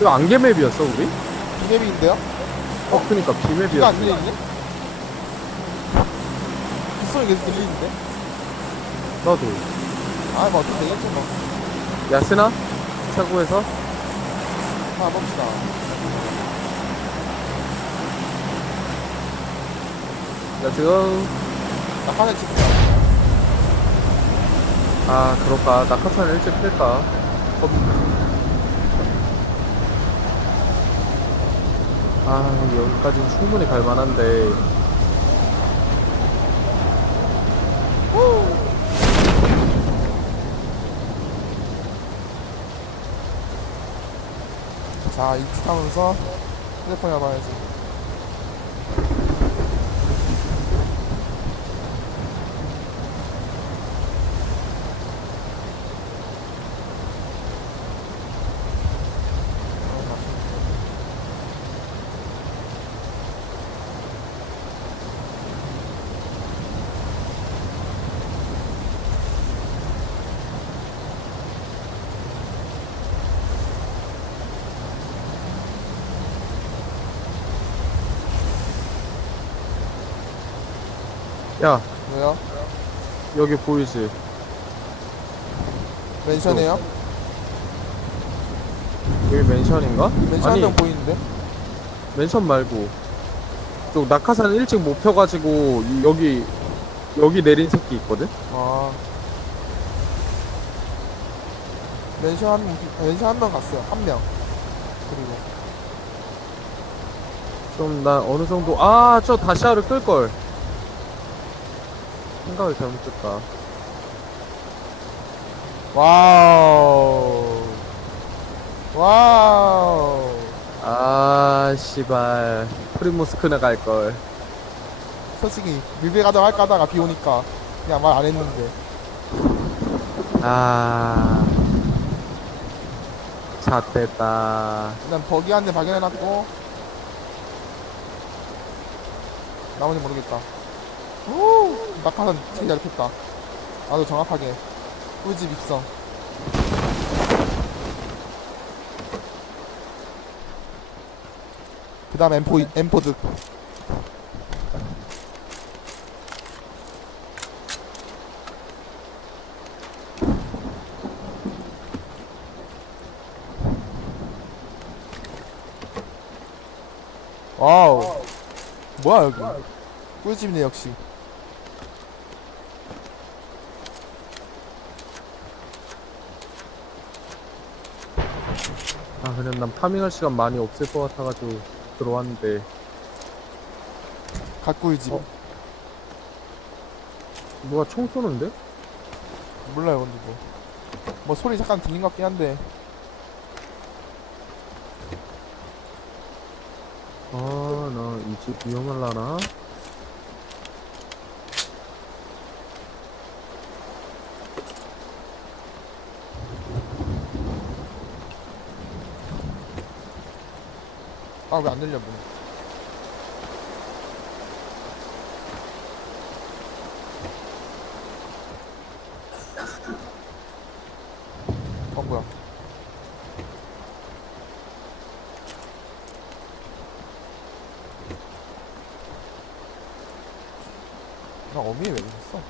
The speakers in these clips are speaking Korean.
이거 안개맵이었어 우리? 비맵인데요? 어 그니까 이거 안 비맵이었어 들리는데? 빗소리 계속 들리는데? 나도 아, 뭐 어떻게 되겠지 뭐. 야스나? 차고에서? 한번 봅시다. 렛츠고 나 화장 찍자. 아 그럴까 낙하산 일찍 뺄까 아 여기까지는 충분히 갈만한데 자, 타면서 휴대폰 해봐야지. 야 왜요? 여기 보이지? 멘션해요? 여기 맨션인가? 멘션 한 아니 명 보이는데? 맨션 말고 쪽 낙하산 일찍 못 펴가지고 이- 여기 여기 내린 새끼 있거든? 아. 멘션 한, 명, 멘션 한 명 갔어요. 한 명. 그리고. 좀 나 어느 정도 아 저 다시아를 끌걸 생각을 잘못 했다 와우. 와우. 아 씨발 프리모스크나 갈걸 솔직히 밀배 가져갈까 하다가 비 오니까 그냥 말 안 했는데. 아 잣됐다 일단 버기 한 대 발견해놨고. 나머지 모르겠다. 오! 낙하산 잘 폈다. 나도 정확하게. 꿀집 입성. 그 다음 엠포, 엠포드. 와우. 뭐야, 여기. 꿀집이네, 역시. 아 그냥 난 파밍할 시간 많이 없을 것 같아가지고 들어왔는데 갓꿀집. 어? 누가 총 쏘는데? 몰라요, 근데 뭐. 뭐 소리 잠깐 들린 것 같긴 한데. 아나 이집 위험할라나? 아, 왜안 들려, 문. 어, 뭐야. 나 어미에 왜 그랬어?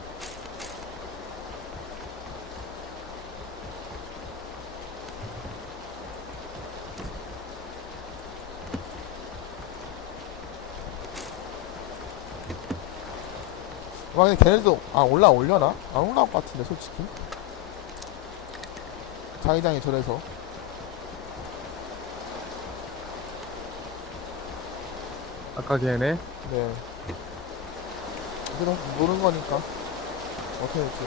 와 근데 걔네도 아 올라 올려나? 안 올라올 것 같은데 솔직히. 자기장이 저래서. 아까 걔네? 네. 그래도 모르는 거니까. 어떻게 될지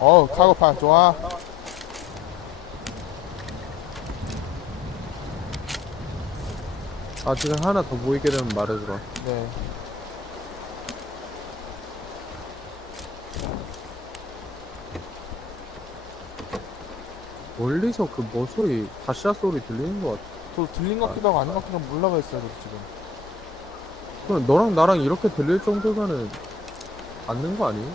어 카고팔 좋아. 아 지금 하나 더 보이게 되면 말해주라 네. 멀리서 그 뭐 소리 다시아 소리 들리는 것 같아. 저 들린 것 같기도 하고 아닌 것 같기도 하고 몰라가겠어요 저도 지금. 그럼 너랑 나랑 이렇게 들릴 정도면은 맞는 거 아니에요?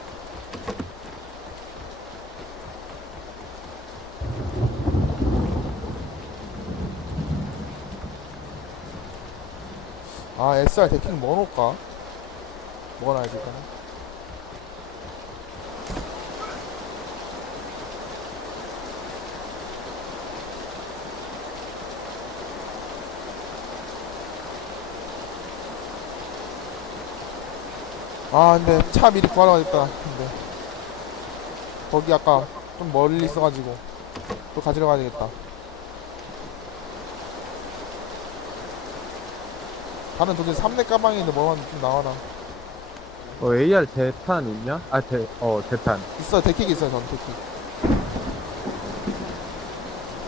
아 SR 데킹 뭐 넣을까? 뭐가 나야 될까나? 아 근데 차 미리 구하러가겠다 근데 거기 아까 좀 멀리 있어가지고 또 가지러 가야 되겠다 다른 도대체 3대 가방인데 뭐만 좀 나와라. 어 AR 대탄 있냐? 아 대, 어 대탄 있어 데킥 있어요 전 데킥.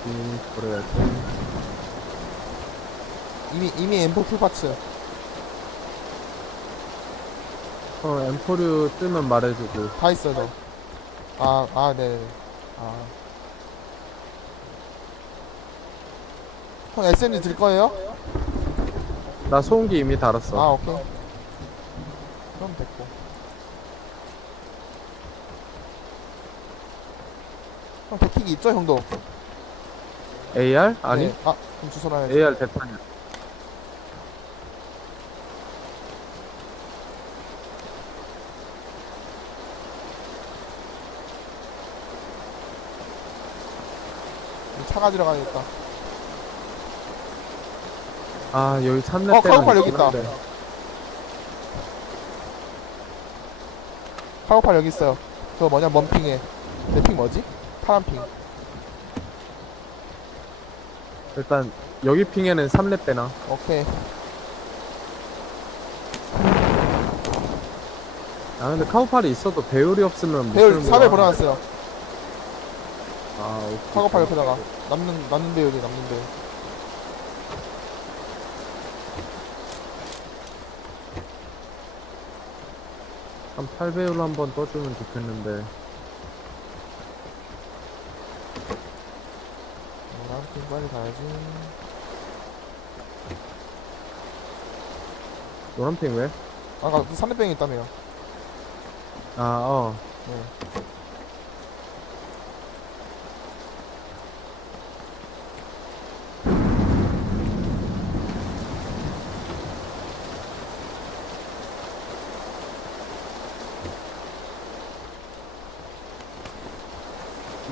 음 그래야지. 이미 이미 M4 풀파츠 어 엠포류 뜨면 말해주고. 다 있어요 저. 아, 아, 네네. 아. 형 SMG 들 거예요? 나 소음기 이미 달았어 아 오케이 그럼 됐고 형 데킥이 있죠 형도? AR? 아니 네. 아 그럼 주소놔야지 AR 대탄이야 차 가지러 가야겠다 아 여기 3렙 어, 카고팔 여기 있다. 카고팔 여기 있어요. 저 뭐냐 먼핑에. 내 핑 뭐지? 파란핑. 일단 여기 핑에는 3렙 빼나. 오케이. 아 근데 카우팔이 있어도 배율이 없으면 못 배율 쓰는 4배 거야. 보내놨어요. 아 오케이. 카고팔 옆에다가 남는 남는 배율이 남는 배율 한 8배율로 한번 떠주면 좋겠는데 노란핑 빨리 가야지 노란핑 왜? 아까 3대병이 있다며요 아어 네.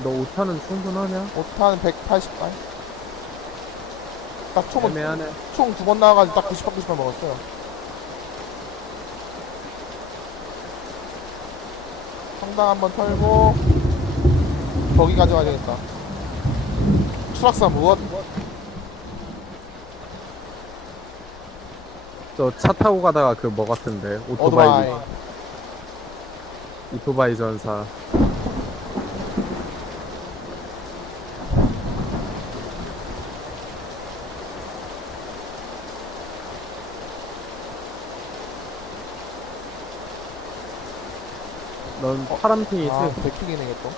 너 5탄은 충분하냐? 5탄 180발. 딱 총은 애매하네. 총 두 번 나와가지고 딱 90발 90발 먹었어요. 성당 한번 털고 거기 가져가야 되겠다. 추락사 무엇? 저 차 타고 가다가 그 뭐 같은데 오토바이. 오토바이. 오토바이 전사 넌 어? 파란핑이지? 아 백킥이네 이것도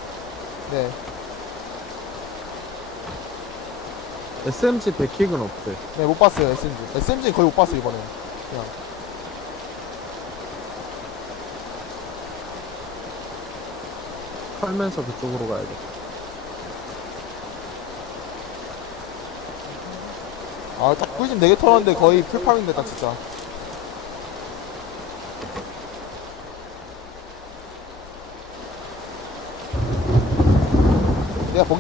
네 SMG 백킥은 없대 네, 못 봤어요, SMG. SMG는 거의 못 봤어요, 이번에. 그냥. 털면서 그쪽으로 가야 돼 아, 딱 꿀집 4개 털었는데 거의 풀파밍 됐다, 진짜.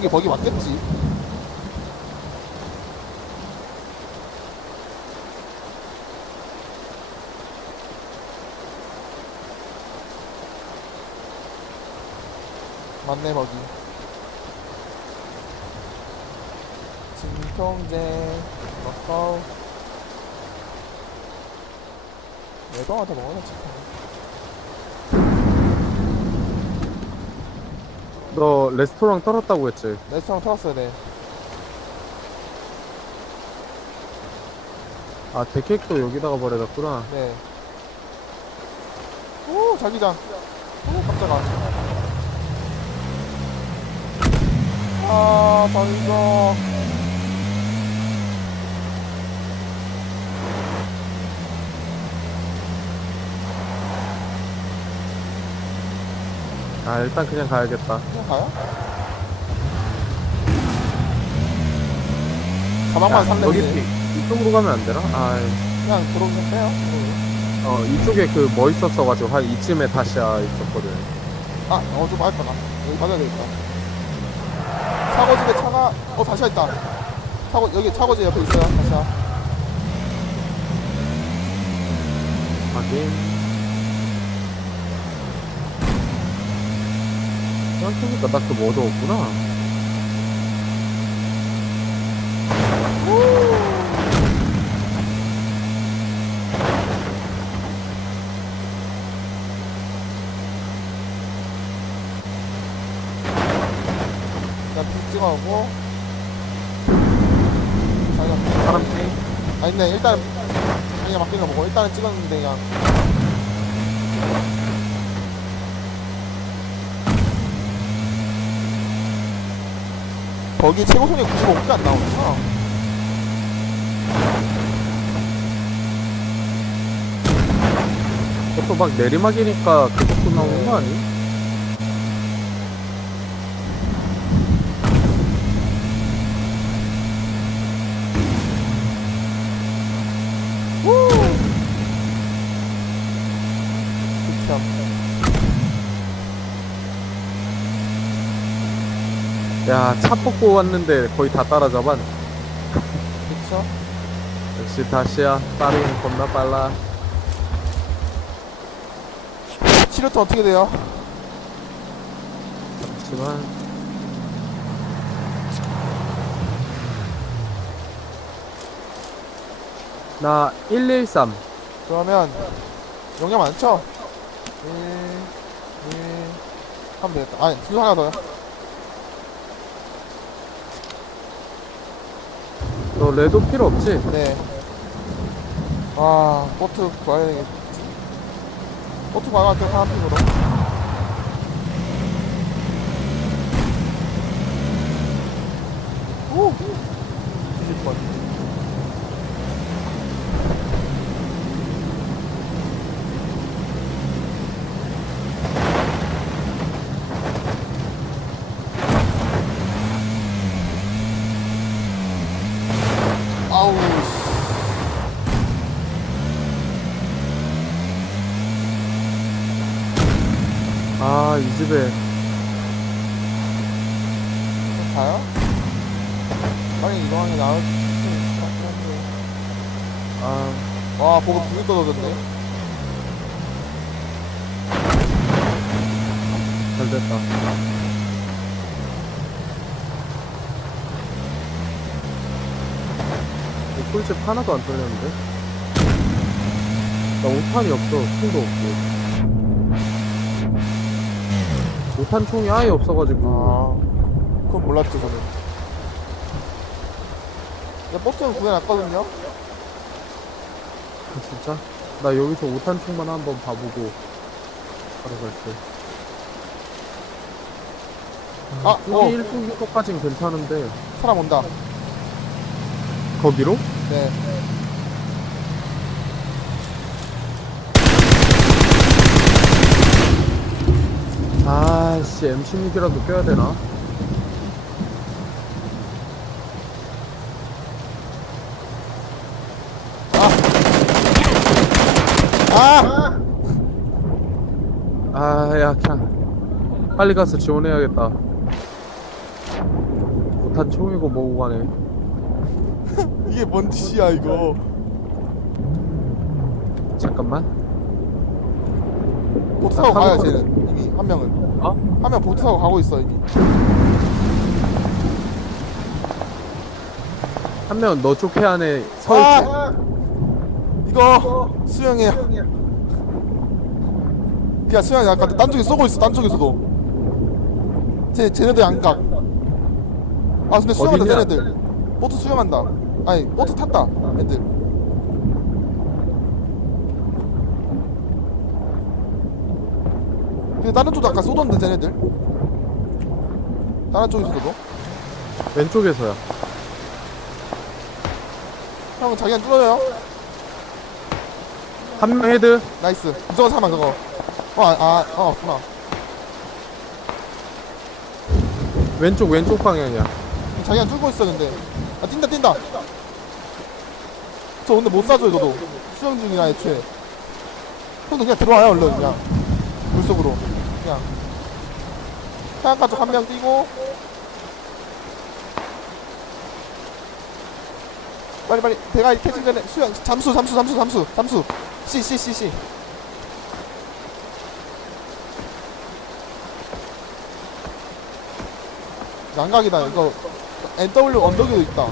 게 버기 맞겠지. 맞네, 버기. 진통제, 먹고. 내가 다 먹어야 치 너 레스토랑 떨었다고 했지? 레스토랑 털었어야 돼. 아 데케익도 여기다가 버려놨구나 네. 오, 자기장. 오, 깜짝아. 아, 던져. 아 일단 그냥 가야겠다 그냥 가요? 가방만 야, 살래. 여기 이- 이쪽으로 가면 안 되나? 아, 그냥 들어오면 빼요. 어 이쪽에 그 뭐 있었어가지고 한 이쯤에 다시야 있었거든 아, 어, 좀 알거나. 여기 가져야 되겠다. 차고집에 차가, 어, 다시야 있다. 차고, 여기 차고집 옆에 있어요, 다시야. 하긴 생각해보니까 나그 뭐도 없구나. 일단 픽 찍어오고. 자기가 사람 땡 아니 근데 일단 그냥 맡긴 거 보고. 일단은 찍었는데 그냥 거기 최고 손이 95개 안 나오구나 그것도 막 내리막이니까 그 정도 나오는 거 아니? 야차 뽑고 왔는데 거의 다 따라잡았 그쵸? 역시 다시야 빠르긴 겁나 빨라 치료도 어떻게 돼요? 잠시만 나 113. 그러면 용량 많죠? 1 2 하면 되겠다 아니 뒤로 하나 더요 너 레도 필요 없지? 네. 아, 보트 구해야 되겠지. 보트 구하면 사람 픽으로. 오! 뒤질 뻔. 아우, 씨. 아, 이 집에. 가요? 빨리 이동하는 게 나을 것 같은데. 아, 와, 보고 두개 떨어졌네. 잘 됐다. 이 꿀집 하나도 안 털렸는데? 나 5탄이 없어. 총도 없고. 5탄 총이 아예 없어가지고. 아, 그건 몰랐죠, 저는. 근데 보트는 구해놨거든요? 아, 진짜? 나 여기서 5탄 총만 한번 봐보고 바로 갈게. 아, 어, 여기 1등 것까진 괜찮은데 사람 온다. 거기로? 네. 아씨 M16이라도 껴야 되나? 아! 아 야 그냥 빨리 가서 지원해야겠다. 5탄 총이고 뭐고 가네. 이게 뭔 짓이야, 이거. 잠깐만. 보트 타고 아, 타고 쟤는. 한 명은. 어? 한 명 보트 타고 가고 있어, 이미. 한명너쪽 해 안에 서 있지. 아! 이거, 수영해. 그냥 수영이 아까 딴 쪽에 쏘고 있어, 딴 쪽에서도. 쟤, 쟤네들 양각. 아, 근데 수영한다, 어디냐? 쟤네들. 보트 수영한다. 아니, 보트 탔다, 애들. 근데 다른 쪽도 아까 쏘던데, 쟤네들. 다른 쪽에서도. 왼쪽에서야. 형은 자기한 뚫어요. 한 명 헤드. 나이스. 무조건 사망, 그거. 어, 아, 아, 어, 없구나. 왼쪽 왼쪽 방향이야. 자기가 뚫고 있었는데 아 뛴다 뛴다 저 근데 못 쏴줘요 저도 수영 중이라 애초에 형도 그냥 들어와요 얼른 그냥 물속으로 그냥. 해안가 쪽 한 명 뛰고. 빨리 빨리. 대가 캐치 전에. 수영 잠수 잠수 잠수 잠수 잠수. C C C C. 양각이다 이거. NW 언덕에도 있다.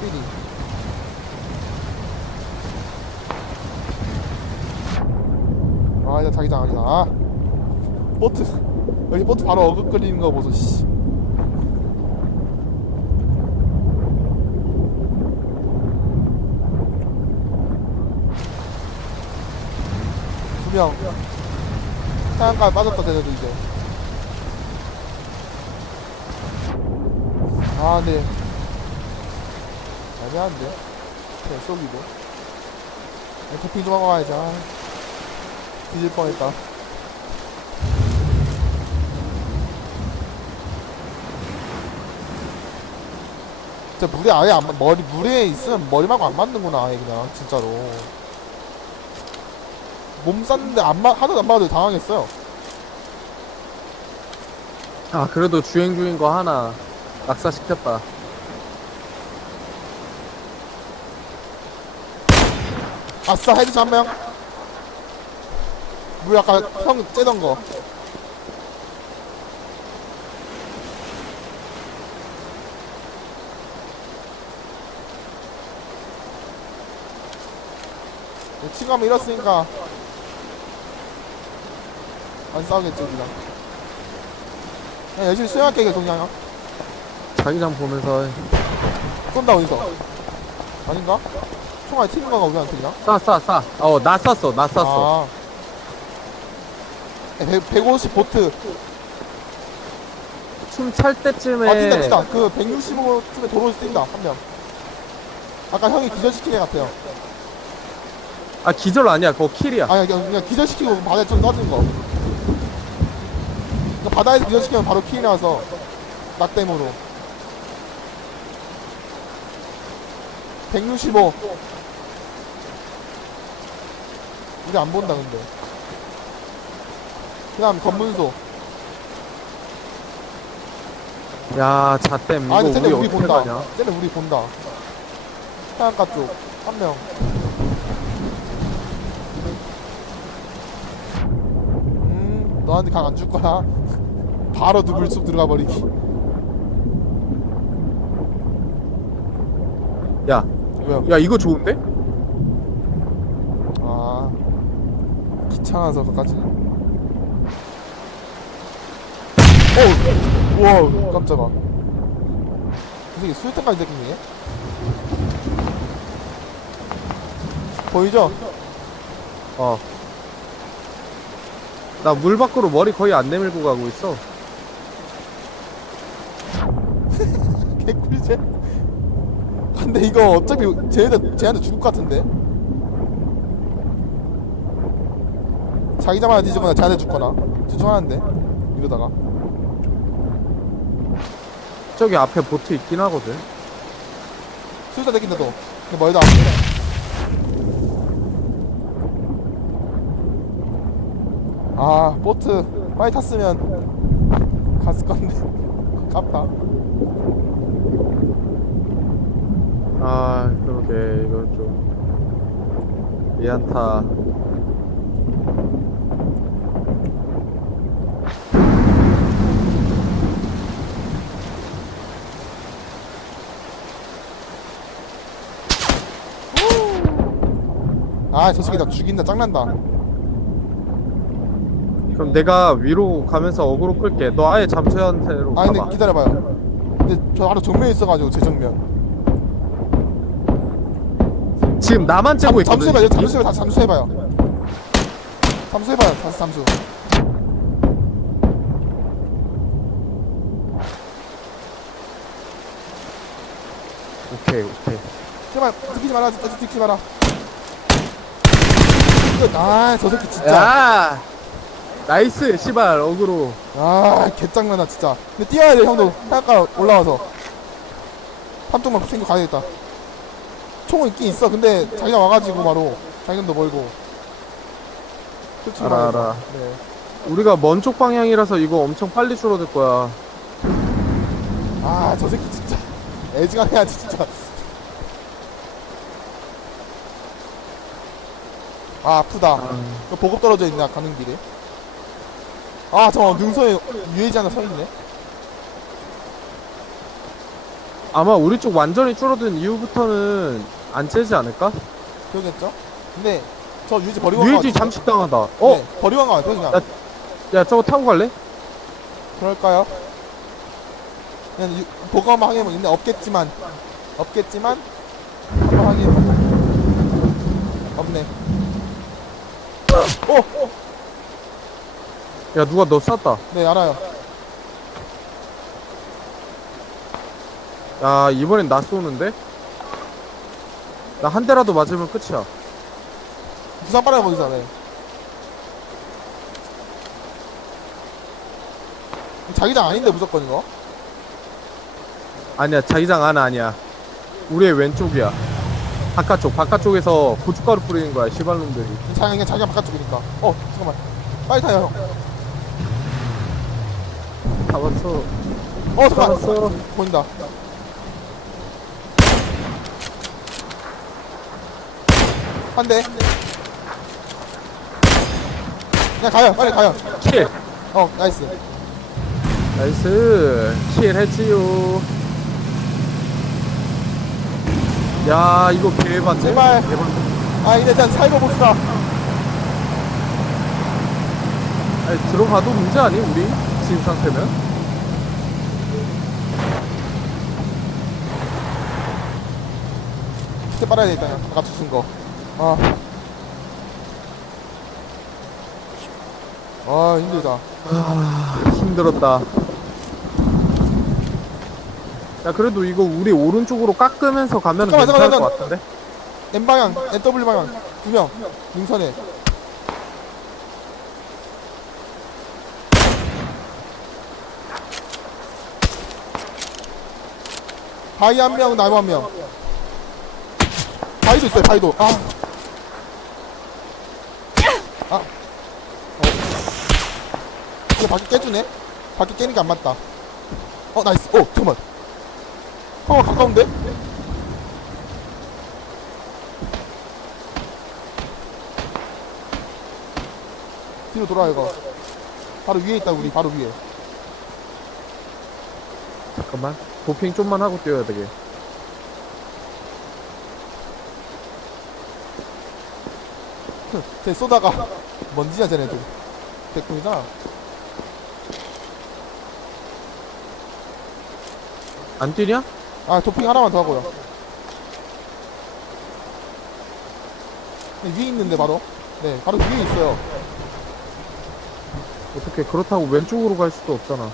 삐리 아 이제 자기장 아니다 아. 보트 여기 보트 바로 어긋거리는 거 보소 씨 두명 해안가에 빠졌다 쟤네도 이제 아, 네. 애매한데? 그냥 쏘기도. 아, 도핑 좀 하고 가야지. 아, 뒤질 뻔했다. 진짜 물에 아예 안, 맞- 머리, 물에 있으면 머리하고 안 맞는구나, 아예 그냥, 진짜로. 몸 쌌는데 안 맞, 하나도 안 맞아도 당황했어요. 아 그래도 주행 중인 거 하나 낙사시켰다. 아싸, 헤드 한 명. 물 아까 형 째던 거. 친감을 잃었으니까 안 싸우겠지 우리랑 그냥 열심히 수영할게 이거 동양아 자기장 보면서 해. 쏜다 어디서 아닌가? 총알이 튀는 건가 우리한테 그냥? 쏴쏴 쏴. 어 나 쐈어 나 쐈어. 아. 100, 150 보트 춤 찰 때쯤에 아 뛴다 뛴다 그 165쯤에 도로에서 뛴다 한명 아까 형이 기절시킨 애 같아요 아 기절 아니야. 그거 킬이야. 아니 그냥, 그냥 기절시키고 바다에 좀 떠진 거. 그러니까 바다에서 기절시키면 바로 킬이 나서 낙댐으로. 165 우리 안 본다 근데. 그 다음 검문소. 야 자댐. 이거 아 근데 쟤네 우리 우리 어떻게 본다. 가냐? 쟤네 우리 본다. 해안가 쪽. 한명 너한테 강안줄 거야 바로 두 물속 들어가 버리기 야, 왜요? 야 이거 좋은데? 아 귀찮아서 그까지 어 우와 깜짝아 이 새끼 수류탄까지 느끼네 보이죠? 어. 나 물 밖으로 머리 거의 안 내밀고 가고 있어. 개꿀잼. 근데 이거 어차피 쟤한테 쟤한테 죽을 것 같은데? 자기장 하나 뒤지거나 쟤한테 죽거나. 둘 중 하나인데 이러다가. 저기 앞에 보트 있긴 하거든. 수류탄 느낀다 도 근데 멀다. 안아 보트 빨리 탔으면 갔을 건데. 깝다. 아 그러게. 이거 좀 미안타. 아 저 새끼 나 죽인다. 짱난다 그럼 내가 위로 가면서 어그로 끌게. 너 아예 잠수한테로 아 근데 가봐. 기다려봐요. 근데 저 바로 정면에 있어가지고 제 정면. 지금 나만 째고 있거든. 잠수해봐요. 잠수해봐요 다시 잠수해봐요. 잠수해봐요. 다시 잠수. 오케이 오케이. 제발 들키지 마라. 진짜 들키지 마라. 아저 새끼 진짜. 야 나이스 시발 어그로. 아 개짱나나 진짜 근데 뛰어야 돼 형도 해안가 올라와서 탐쪽만 생겨 가야겠다 총은 있긴 있어 근데 자기가 와가지고 바로 자기는 더 멀고 그렇지 알아, 말아야죠. 알아. 네. 우리가 먼 쪽 방향이라서 이거 엄청 빨리 줄어들 거야. 아저 새끼 진짜 애지간 해야지 진짜 아 아프다 이거 보급 떨어져 있냐 가는 길에 아 잠깐 능선에 유해지 하나 서있네 아마 우리 쪽 완전히 줄어든 이후부터는 안 째지 않을까? 그러겠죠 근데 저 유해지 버리고 간거 유해지 같은데? 잠식 당하다. 어? 네, 버리고 간거 같아요 그냥 야, 야 저거 타고 갈래? 그럴까요? 그냥 유, 보고만 하게 있는데 없겠지만 없겠지만 한번 하게 없네 오! 야 누가 너 쐈다. 네 알아요 야 이번엔 나 쏘는데? 나 한 대라도 맞으면 끝이야. 부산 빨아요 거기서 네 자기장 아닌데 무조건 이거 아니야 자기장 안 아니야. 우리의 왼쪽이야. 바깥쪽 바깥쪽에서 고춧가루 뿌리는 거야 시발놈들이. 자기가 그냥 자기가 바깥쪽이니까 어 잠깐만 빨리 타요 잡았어. 형 어, 잠깐 잡았어. 보인다 한 대 그냥 가요 빨리 가요 킬. 어 나이스 나이스 킬 했지요. 야 이거 개반데? 제발. 개반. 아 이제 일단 살고 봅시다 아니 들어가도 문제 아니 우리 지금 상태면? 그때 빨아야 되겠다 형 아까 주신 거. 아. 아 힘들다. 아 힘들었다. 야 그래도 이거 우리 오른쪽으로 깎으면서 가면 잠깐만, 괜찮을 잠깐만, 것 같은데? N 방향 NW 방향. 두명. 능선에. 바위 한명 나무 한명 바위도 있어요 바위도 아 아. 어. 이거 바퀴 깨주네? 바퀴 깨는 게 안 맞다. 어, 나이스. 오, 잠깐만. 어, 가까운데? 뒤로 돌아, 이거. 바로 위에 있다, 우리. 바로 위에. 잠깐만 도핑 좀만 하고 뛰어야 되게. 쟤 쏘다가 먼지야, 쟤네들. 대통이다. 안 뛰냐? 아, 도핑 하나만 더 하고요. 네, 위에 있는데, 바로. 네, 바로 위에 있어요. 어떻게 그렇다고 왼쪽으로 갈 수도 없잖아.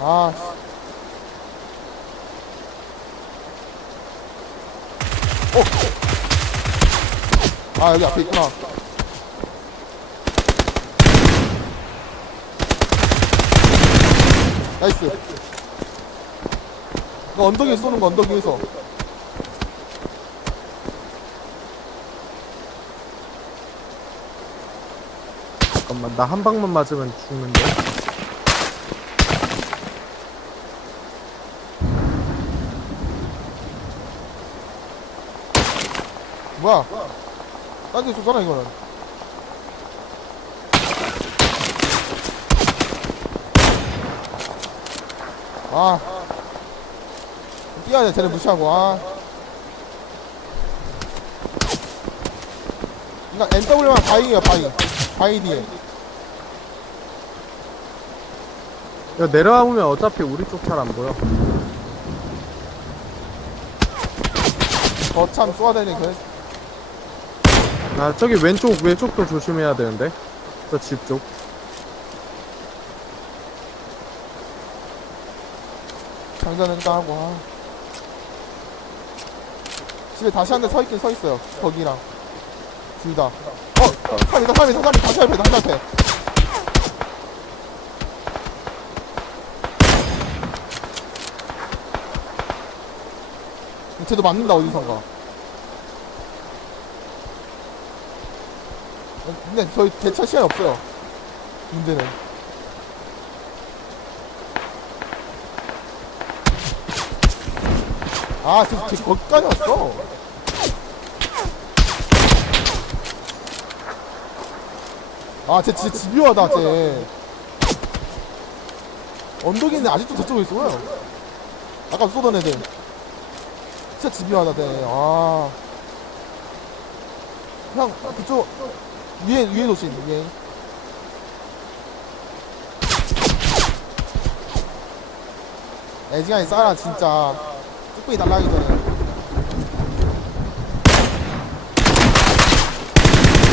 아, 씨. 아, 여기 앞에 있구나. 나이스. 이거 언덕 위에 쏘는 거, 언덕 위에서. 잠깐만 나 한 방만 맞으면 죽는데. 뭐야? 딴데 쏘잖아, 이거는. 아. 뛰어야 돼, 쟤네 무시하고, 아. 그러니까 NW만 바이에요 바이 바이 뒤에 이거 내려와 보면 어차피 우리 쪽 잘 안 보여. 거참 쏘아대는 그 아 저기 왼쪽 왼쪽도 조심해야 되는데. 저 집 쪽. 일단 하고 아. 집에 다시 한 대 서 있긴 서 있어요 거기랑 둘 다 어! 3이다 3이다 3이 다시 앞에 다시 앞에 쟤도 맞는다 어디선가 근데 저희 대처 시간이 없어요 문제는 아, 저, 저 거기까지 왔어. 아, 쟤 진짜 집요하다, 쟤. 언덕에 있는 아직도 저쪽에 있어요. 아까 쏘던 애들. 진짜 집요하다, 쟤. 아. 형, 그쪽, 위에, 위에 놓으신, 위에. 애지간히 싸라, 진짜. 뚝배기 날라가기 전에.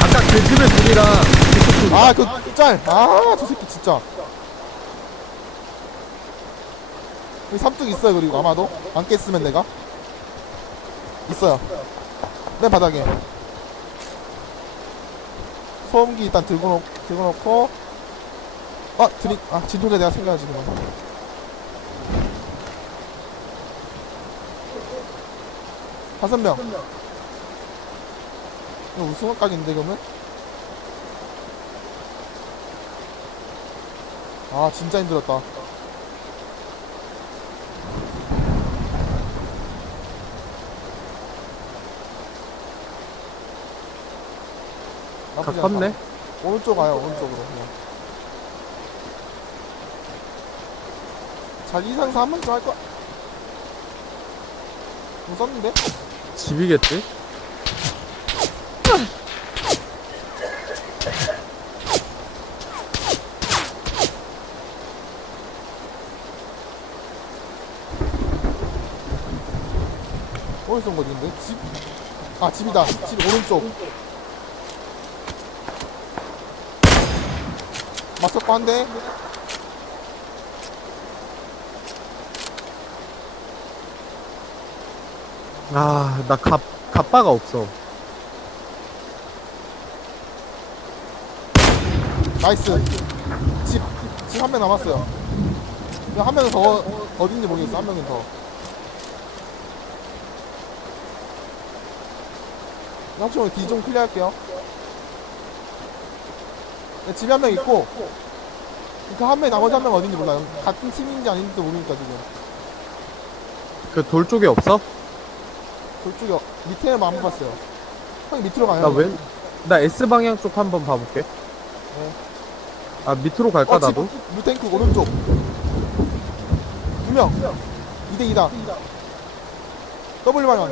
아까 그 집에 둘이랑 그쪽 둘. 아, 그 짤. 아, 저 새끼 진짜. 여기 삼뚝 있어요, 그리고 아마도. 안 깼으면 내가. 있어요. 맨 바닥에. 소음기 일단 들고, 놓, 들고 놓고. 아, 드링, 아, 진통제 내가 챙겨야지, 그만. 다섯 명. 이거 우승한 각인데, 그러면? 아 진짜 힘들었다 나쁘지 않다. 가깝네. 오른쪽 가요 오른쪽으로 그냥 잘 이상사 한 번쯤 할거 못 썼는데? 집이겠지? 어디서 온 거지 근데? 집? 아 집이다 집 오른쪽 맞췄고 한대 아, 나 갑, 갑바가 없어. 나이스. 집집 한 명 남았어요. 한 명은 더 어딘지 모르겠어. 한 명은 더. 오늘 뒤좀 클리어할게요. 네, 집에 한 명 있고. 그 한 명 나머지 한 명 어딘지 몰라요. 같은 팀인지 아닌지도 모르니까 지금. 그 돌 쪽에 없어? 그쪽에 밑에는 안 봤어요. 형이 밑으로 가요? 나 왼, 나 S 방향 쪽 한번 봐볼게. 아, 밑으로 갈까, 어, 집, 나도? 물탱크 오른쪽. 두명. 2대2다. W 방향.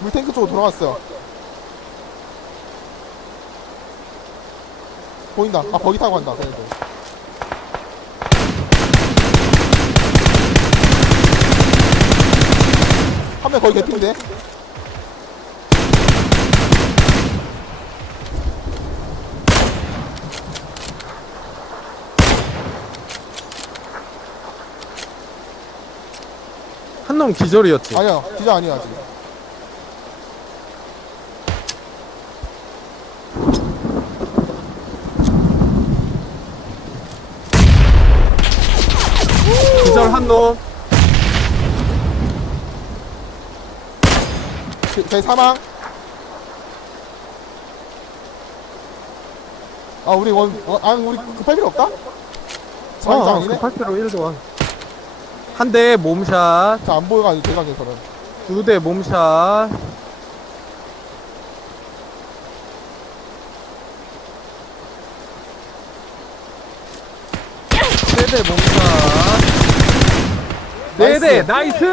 물탱크 쪽으로 돌아갔어요 보인다. 아 거기 타고 간다. 걔네들 한명 거기 개핀데? 한 놈 기절이었지. 아니야. 기자 아니야 아직 기절 한 놈. 그, 제 사망 아 우리 원, 원, 아 우리 급할 필요 없다? 어? 급할 필요 1도 안. 한대 몸샷, 자 안 보여가지고 대각에서는 두 대 몸샷. 세 대 몸샷. 네 대, 나이스!